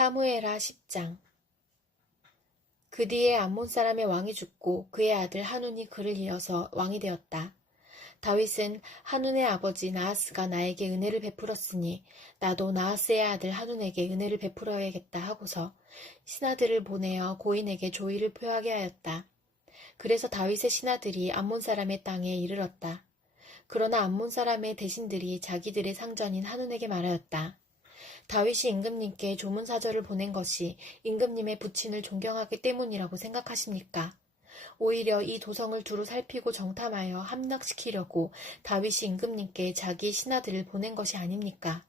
사무엘하 10장. 그 뒤에 암몬 사람의 왕이 죽고 그의 아들 한운이 그를 이어서 왕이 되었다. 다윗은 한운의 아버지 나하스가 나에게 은혜를 베풀었으니 나도 나하스의 아들 한운에게 은혜를 베풀어야겠다 하고서 신하들을 보내어 고인에게 조의를 표하게 하였다. 그래서 다윗의 신하들이 암몬 사람의 땅에 이르렀다. 그러나 암몬 사람의 대신들이 자기들의 상전인 한운에게 말하였다. 다윗이 임금님께 조문사절을 보낸 것이 임금님의 부친을 존경하기 때문이라고 생각하십니까? 오히려 이 도성을 두루 살피고 정탐하여 함락시키려고 다윗이 임금님께 자기 신하들을 보낸 것이 아닙니까?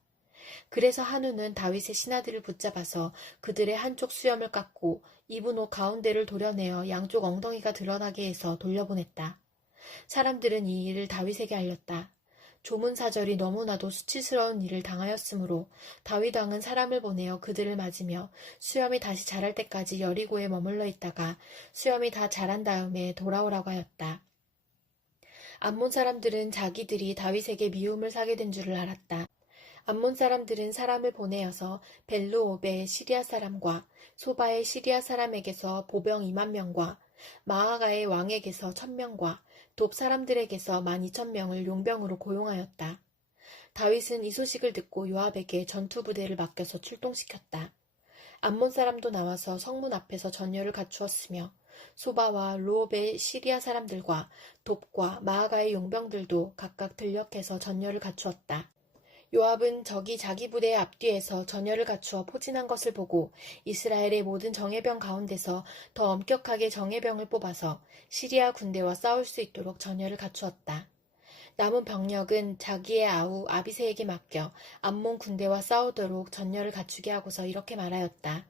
그래서 한우는 다윗의 신하들을 붙잡아서 그들의 한쪽 수염을 깎고 입은 옷 가운데를 도려내어 양쪽 엉덩이가 드러나게 해서 돌려보냈다. 사람들은 이 일을 다윗에게 알렸다. 조문사절이 너무나도 수치스러운 일을 당하였으므로 다윗 왕은 사람을 보내어 그들을 맞으며 수염이 다시 자랄 때까지 여리고에 머물러 있다가 수염이 다 자란 다음에 돌아오라고 하였다. 암몬 사람들은 자기들이 다윗에게 미움을 사게 된 줄을 알았다. 암몬 사람들은 사람을 보내어서 벨루옵의 시리아 사람과 소바의 시리아 사람에게서 보병 2만 명과 마아가의 왕에게서 1,000명과 돕 사람들에게서 12,000명을 용병으로 고용하였다. 다윗은 이 소식을 듣고 요압에게 전투부대를 맡겨서 출동시켰다. 암몬 사람도 나와서 성문 앞에서 전열을 갖추었으며 소바와 루옵의 시리아 사람들과 돕과 마아가의 용병들도 각각 들녘에서 전열을 갖추었다. 요압은 적이 자기 부대의 앞뒤에서 전열을 갖추어 포진한 것을 보고 이스라엘의 모든 정예병 가운데서 더 엄격하게 정예병을 뽑아서 시리아 군대와 싸울 수 있도록 전열을 갖추었다. 남은 병력은 자기의 아우 아비새에게 맡겨 암몬 군대와 싸우도록 전열을 갖추게 하고서 이렇게 말하였다.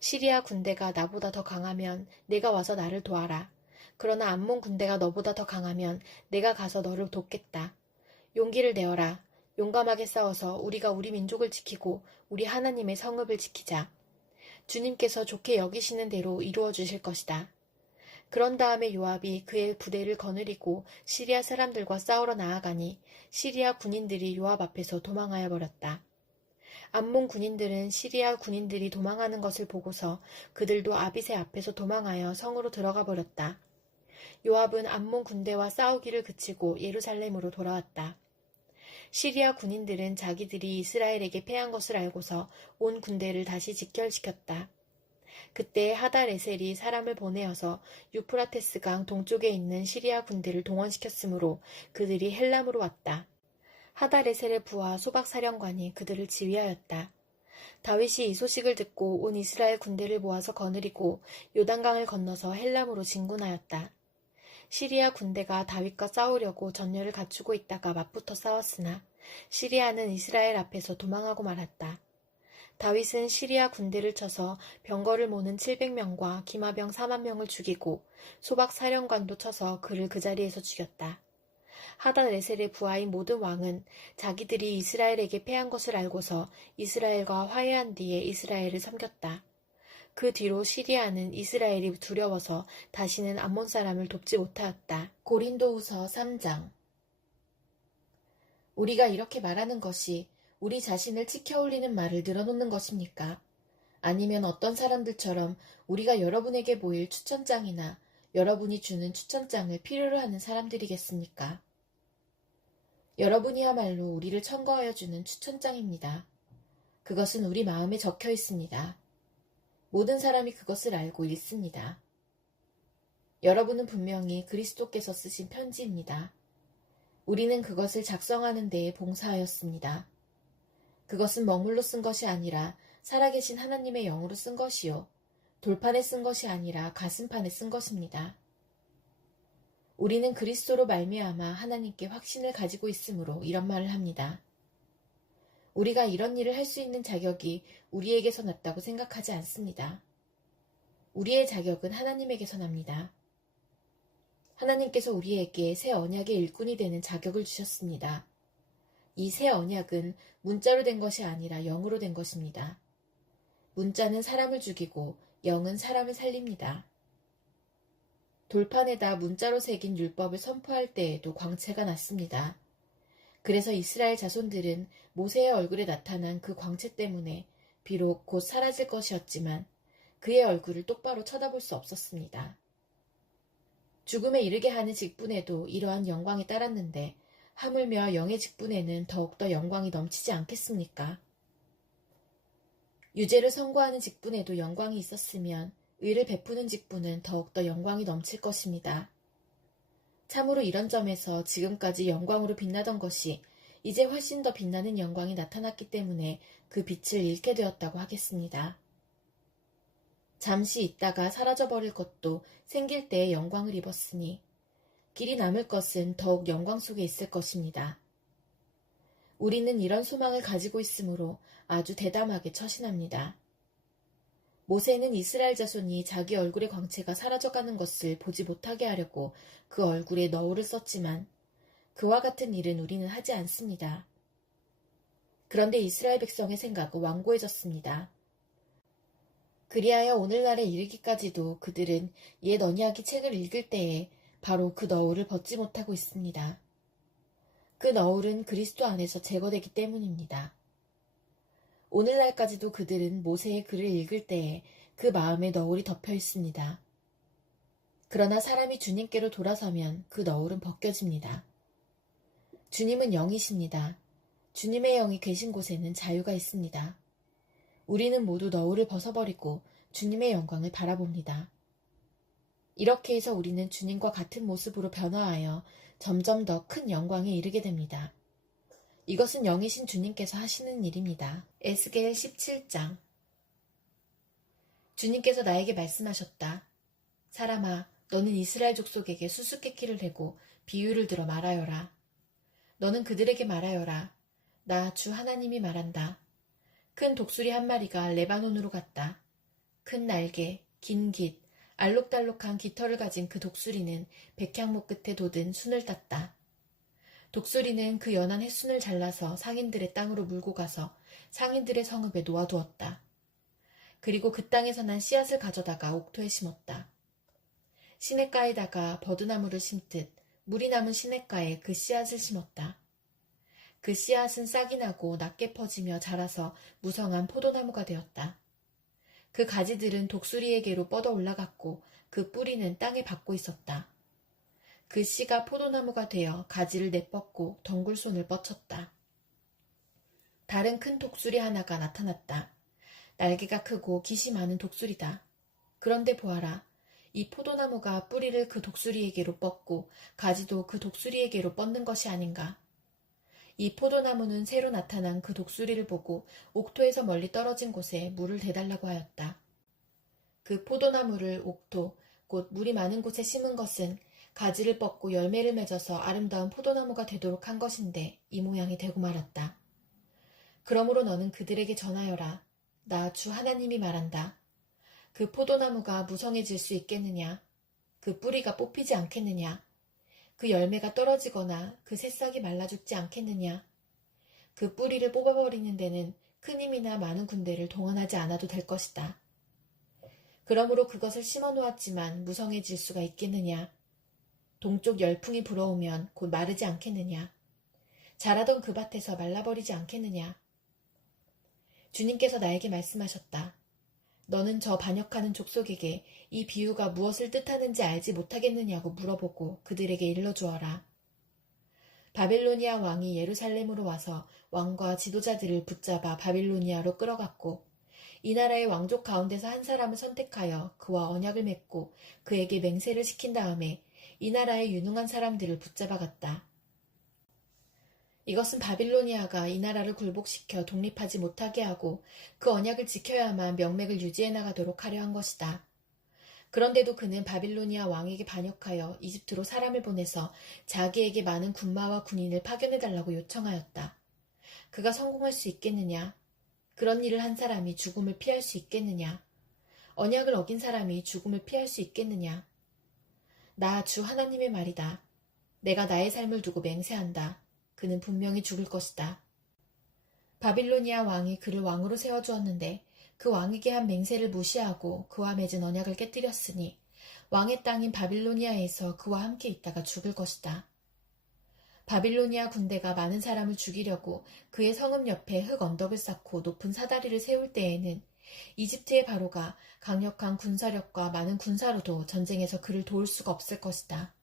시리아 군대가 나보다 더 강하면 내가 와서 나를 도와라. 그러나 암몬 군대가 너보다 더 강하면 내가 가서 너를 돕겠다. 용기를 내어라. 용감하게 싸워서 우리가 우리 민족을 지키고 우리 하나님의 성읍을 지키자. 주님께서 좋게 여기시는 대로 이루어 주실 것이다. 그런 다음에 요압이 그의 부대를 거느리고 시리아 사람들과 싸우러 나아가니 시리아 군인들이 요압 앞에서 도망하여 버렸다. 암몬 군인들은 시리아 군인들이 도망하는 것을 보고서 그들도 아비새 앞에서 도망하여 성으로 들어가 버렸다. 요압은 암몬 군대와 싸우기를 그치고 예루살렘으로 돌아왔다. 시리아 군인들은 자기들이 이스라엘에게 패한 것을 알고서 온 군대를 다시 직결시켰다. 그때 하달에셀이 사람을 보내어서 유프라테스 강 동쪽에 있는 시리아 군대를 동원시켰으므로 그들이 헬람으로 왔다. 하달에셀의 부하 소박사령관이 그들을 지휘하였다. 다윗이 이 소식을 듣고 온 이스라엘 군대를 모아서 거느리고 요단강을 건너서 헬람으로 진군하였다. 시리아 군대가 다윗과 싸우려고 전열을 갖추고 있다가 맞붙어 싸웠으나 시리아는 이스라엘 앞에서 도망하고 말았다. 다윗은 시리아 군대를 쳐서 병거를 모는 700명과 기마병 4만 명을 죽이고 소박 사령관도 쳐서 그를 그 자리에서 죽였다. 하닷에셀의 부하인 모든 왕은 자기들이 이스라엘에게 패한 것을 알고서 이스라엘과 화해한 뒤에 이스라엘을 섬겼다. 그 뒤로 시리아는 이스라엘이 두려워서 다시는 암몬 사람을 돕지 못하였다. 고린도후서 3장. 우리가 이렇게 말하는 것이 우리 자신을 치켜올리는 말을 늘어놓는 것입니까? 아니면 어떤 사람들처럼 우리가 여러분에게 보일 추천장이나 여러분이 주는 추천장을 필요로 하는 사람들이겠습니까? 여러분이야말로 우리를 청거하여 주는 추천장입니다. 그것은 우리 마음에 적혀 있습니다. 모든 사람이 그것을 알고 읽습니다. 여러분은 분명히 그리스도께서 쓰신 편지입니다. 우리는 그것을 작성하는 데에 봉사하였습니다. 그것은 먹물로 쓴 것이 아니라 살아계신 하나님의 영으로 쓴 것이요. 돌판에 쓴 것이 아니라 가슴판에 쓴 것입니다. 우리는 그리스도로 말미암아 하나님께 확신을 가지고 있으므로 이런 말을 합니다. 우리가 이런 일을 할 수 있는 자격이 우리에게서 났다고 생각하지 않습니다. 우리의 자격은 하나님에게서 납니다. 하나님께서 우리에게 새 언약의 일꾼이 되는 자격을 주셨습니다. 이 새 언약은 문자로 된 것이 아니라 영으로 된 것입니다. 문자는 사람을 죽이고 영은 사람을 살립니다. 돌판에다 문자로 새긴 율법을 선포할 때에도 광채가 났습니다. 그래서 이스라엘 자손들은 모세의 얼굴에 나타난 그 광채 때문에 비록 곧 사라질 것이었지만 그의 얼굴을 똑바로 쳐다볼 수 없었습니다. 죽음에 이르게 하는 직분에도 이러한 영광이 따랐는데 하물며 영의 직분에는 더욱더 영광이 넘치지 않겠습니까? 유죄를 선고하는 직분에도 영광이 있었으면 의를 베푸는 직분은 더욱더 영광이 넘칠 것입니다. 참으로 이런 점에서 지금까지 영광으로 빛나던 것이 이제 훨씬 더 빛나는 영광이 나타났기 때문에 그 빛을 잃게 되었다고 하겠습니다. 잠시 있다가 사라져버릴 것도 생길 때에 영광을 입었으니 길이 남을 것은 더욱 영광 속에 있을 것입니다. 우리는 이런 소망을 가지고 있으므로 아주 대담하게 처신합니다. 모세는 이스라엘 자손이 자기 얼굴의 광채가 사라져가는 것을 보지 못하게 하려고 그 얼굴에 너울을 썼지만 그와 같은 일은 우리는 하지 않습니다. 그런데 이스라엘 백성의 생각은 완고해졌습니다. 그리하여 오늘날에 이르기까지도 그들은 옛 언약의 책을 읽을 때에 바로 그 너울을 벗지 못하고 있습니다. 그 너울은 그리스도 안에서 제거되기 때문입니다. 오늘날까지도 그들은 모세의 글을 읽을 때에 그 마음에 너울이 덮여 있습니다. 그러나 사람이 주님께로 돌아서면 그 너울은 벗겨집니다. 주님은 영이십니다. 주님의 영이 계신 곳에는 자유가 있습니다. 우리는 모두 너울을 벗어버리고 주님의 영광을 바라봅니다. 이렇게 해서 우리는 주님과 같은 모습으로 변화하여 점점 더 큰 영광에 이르게 됩니다. 이것은 영이신 주님께서 하시는 일입니다. 에스겔 17장. 주님께서 나에게 말씀하셨다. 사람아, 너는 이스라엘 족속에게 수수께끼를 내고 비유를 들어 말하여라. 너는 그들에게 말하여라. 나 주 하나님이 말한다. 큰 독수리 한 마리가 레바논으로 갔다. 큰 날개, 긴 깃, 알록달록한 깃털을 가진 그 독수리는 백향목 끝에 돋은 순을 땄다. 독수리는 그 연한 햇순을 잘라서 상인들의 땅으로 물고 가서 상인들의 성읍에 놓아두었다. 그리고 그 땅에서 난 씨앗을 가져다가 옥토에 심었다. 시냇가에다가 버드나무를 심듯 물이 남은 시냇가에 그 씨앗을 심었다. 그 씨앗은 싹이 나고 낮게 퍼지며 자라서 무성한 포도나무가 되었다. 그 가지들은 독수리에게로 뻗어 올라갔고 그 뿌리는 땅에 박고 있었다. 그 씨가 포도나무가 되어 가지를 내뻗고 덩굴손을 뻗쳤다. 다른 큰 독수리 하나가 나타났다. 날개가 크고 깃이 많은 독수리다. 그런데 보아라. 이 포도나무가 뿌리를 그 독수리에게로 뻗고 가지도 그 독수리에게로 뻗는 것이 아닌가. 이 포도나무는 새로 나타난 그 독수리를 보고 옥토에서 멀리 떨어진 곳에 물을 대달라고 하였다. 그 포도나무를 옥토, 곧 물이 많은 곳에 심은 것은 가지를 뻗고 열매를 맺어서 아름다운 포도나무가 되도록 한 것인데 이 모양이 되고 말았다. 그러므로 너는 그들에게 전하여라. 나 주 하나님이 말한다. 그 포도나무가 무성해질 수 있겠느냐? 그 뿌리가 뽑히지 않겠느냐? 그 열매가 떨어지거나 그 새싹이 말라 죽지 않겠느냐? 그 뿌리를 뽑아버리는 데는 큰 힘이나 많은 군대를 동원하지 않아도 될 것이다. 그러므로 그것을 심어놓았지만 무성해질 수가 있겠느냐? 동쪽 열풍이 불어오면 곧 마르지 않겠느냐? 자라던 그 밭에서 말라버리지 않겠느냐? 주님께서 나에게 말씀하셨다. 너는 저 반역하는 족속에게 이 비유가 무엇을 뜻하는지 알지 못하겠느냐고 물어보고 그들에게 일러주어라. 바빌로니아 왕이 예루살렘으로 와서 왕과 지도자들을 붙잡아 바빌로니아로 끌어갔고 이 나라의 왕족 가운데서 한 사람을 선택하여 그와 언약을 맺고 그에게 맹세를 시킨 다음에 이 나라의 유능한 사람들을 붙잡아 갔다. 이것은 바빌로니아가 이 나라를 굴복시켜 독립하지 못하게 하고 그 언약을 지켜야만 명맥을 유지해 나가도록 하려 한 것이다. 그런데도 그는 바빌로니아 왕에게 반역하여 이집트로 사람을 보내서 자기에게 많은 군마와 군인을 파견해달라고 요청하였다. 그가 성공할 수 있겠느냐? 그런 일을 한 사람이 죽음을 피할 수 있겠느냐? 언약을 어긴 사람이 죽음을 피할 수 있겠느냐? 나 주 하나님의 말이다. 내가 나의 삶을 두고 맹세한다. 그는 분명히 죽을 것이다. 바빌로니아 왕이 그를 왕으로 세워주었는데 그 왕에게 한 맹세를 무시하고 그와 맺은 언약을 깨뜨렸으니 왕의 땅인 바빌로니아에서 그와 함께 있다가 죽을 것이다. 바빌로니아 군대가 많은 사람을 죽이려고 그의 성읍 옆에 흙 언덕을 쌓고 높은 사다리를 세울 때에는 이집트의 바로가 강력한 군사력과 많은 군사로도 전쟁에서 그를 도울 수가 없을 것이다.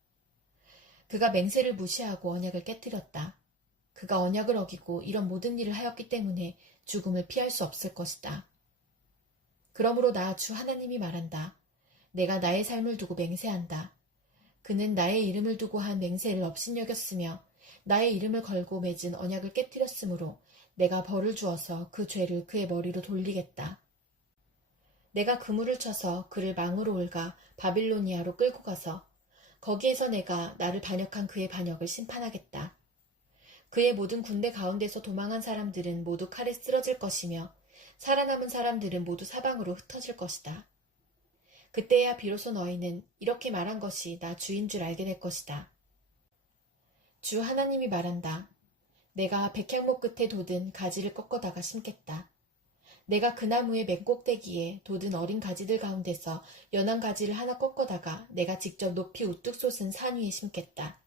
그가 맹세를 무시하고 언약을 깨뜨렸다. 그가 언약을 어기고 이런 모든 일을 하였기 때문에 죽음을 피할 수 없을 것이다. 그러므로 나 주 하나님이 말한다. 내가 나의 삶을 두고 맹세한다. 그는 나의 이름을 두고 한 맹세를 업신여겼으며 나의 이름을 걸고 맺은 언약을 깨뜨렸으므로 내가 벌을 주어서 그 죄를 그의 머리로 돌리겠다. 내가 그물을 쳐서 그를 망으로 올가 바빌로니아로 끌고 가서 거기에서 내가 나를 반역한 그의 반역을 심판하겠다. 그의 모든 군대 가운데서 도망한 사람들은 모두 칼에 쓰러질 것이며 살아남은 사람들은 모두 사방으로 흩어질 것이다. 그때야 비로소 너희는 이렇게 말한 것이 나 주인 줄 알게 될 것이다. 주 하나님이 말한다. 내가 백향목 끝에 돋은 가지를 꺾어다가 심겠다. 내가 그 나무의 맨 꼭대기에 돋은 어린 가지들 가운데서 연한 가지를 하나 꺾어다가 내가 직접 높이 우뚝 솟은 산 위에 심겠다.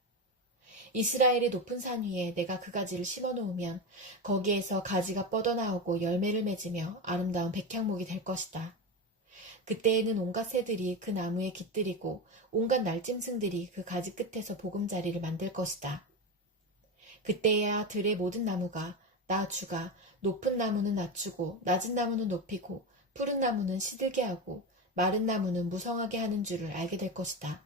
이스라엘의 높은 산 위에 내가 그 가지를 심어놓으면 거기에서 가지가 뻗어나오고 열매를 맺으며 아름다운 백향목이 될 것이다. 그때에는 온갖 새들이 그 나무에 깃들이고 온갖 날짐승들이 그 가지 끝에서 보금자리를 만들 것이다. 그때야 들의 모든 나무가 나 주가 높은 나무는 낮추고 낮은 나무는 높이고 푸른 나무는 시들게 하고 마른 나무는 무성하게 하는 줄을 알게 될 것이다.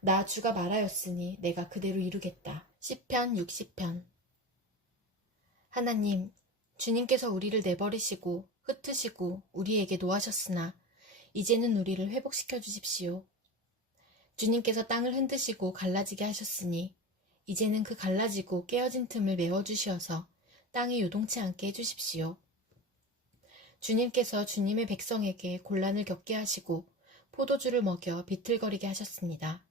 나 주가 말하였으니 내가 그대로 이루겠다. 시편 60편. 하나님, 주님께서 우리를 내버리시고 흩으시고 우리에게 노하셨으나 이제는 우리를 회복시켜 주십시오. 주님께서 땅을 흔드시고 갈라지게 하셨으니 이제는 그 갈라지고 깨어진 틈을 메워주시어서 땅이 요동치 않게 해주십시오. 주님께서 주님의 백성에게 곤란을 겪게 하시고 포도주를 먹여 비틀거리게 하셨습니다.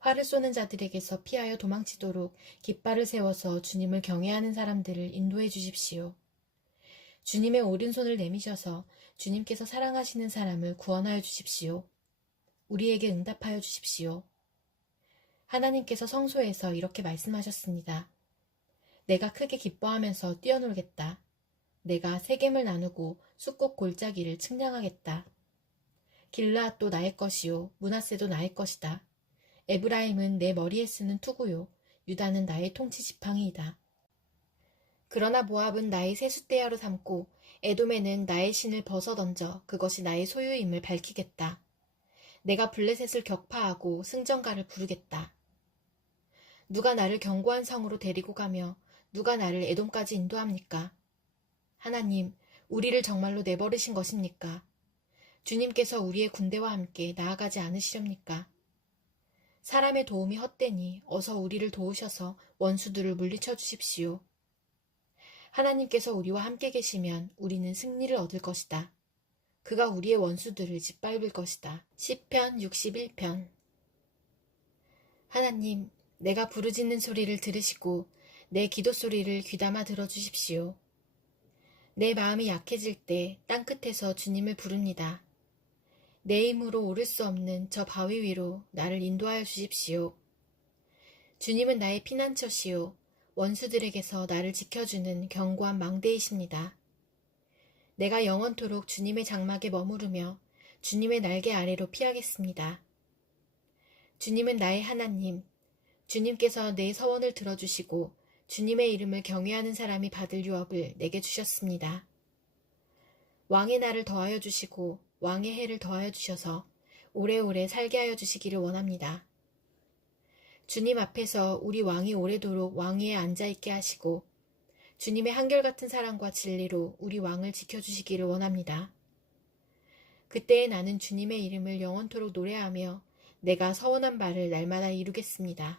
활을 쏘는 자들에게서 피하여 도망치도록 깃발을 세워서 주님을 경외하는 사람들을 인도해 주십시오. 주님의 오른손을 내미셔서 주님께서 사랑하시는 사람을 구원하여 주십시오. 우리에게 응답하여 주십시오. 하나님께서 성소에서 이렇게 말씀하셨습니다. 내가 크게 기뻐하면서 뛰어놀겠다. 내가 세겜을 나누고 숫곡 골짜기를 측량하겠다. 길르앗도 나의 것이요 므낫세도 나의 것이다. 에브라임은 내 머리에 쓰는 투구요 유다는 나의 통치 지팡이이다. 그러나 모압은 나의 세숫대야로 삼고 에돔에는 나의 신을 벗어던져 그것이 나의 소유임을 밝히겠다. 내가 블레셋을 격파하고 승전가를 부르겠다. 누가 나를 견고한 성으로 데리고 가며 누가 나를 에돔까지 인도합니까? 하나님, 우리를 정말로 내버리신 것입니까? 주님께서 우리의 군대와 함께 나아가지 않으시렵니까? 사람의 도움이 헛되니 어서 우리를 도우셔서 원수들을 물리쳐 주십시오. 하나님께서 우리와 함께 계시면 우리는 승리를 얻을 것이다. 그가 우리의 원수들을 짓밟을 것이다. 시편 61편. 하나님, 내가 부르짖는 소리를 들으시고 내 기도 소리를 귀담아 들어주십시오. 내 마음이 약해질 때 땅끝에서 주님을 부릅니다. 내 힘으로 오를 수 없는 저 바위 위로 나를 인도하여 주십시오. 주님은 나의 피난처시요 원수들에게서 나를 지켜주는 견고한 망대이십니다. 내가 영원토록 주님의 장막에 머무르며 주님의 날개 아래로 피하겠습니다. 주님은 나의 하나님, 주님께서 내 서원을 들어주시고 주님의 이름을 경외하는 사람이 받을 유업을 내게 주셨습니다. 왕의 날을 더하여 주시고 왕의 해를 더하여 주셔서 오래오래 살게 하여 주시기를 원합니다. 주님 앞에서 우리 왕이 오래도록 왕위에 앉아있게 하시고 주님의 한결같은 사랑과 진리로 우리 왕을 지켜주시기를 원합니다. 그때에 나는 주님의 이름을 영원토록 노래하며 내가 서원한 바를 날마다 이루겠습니다.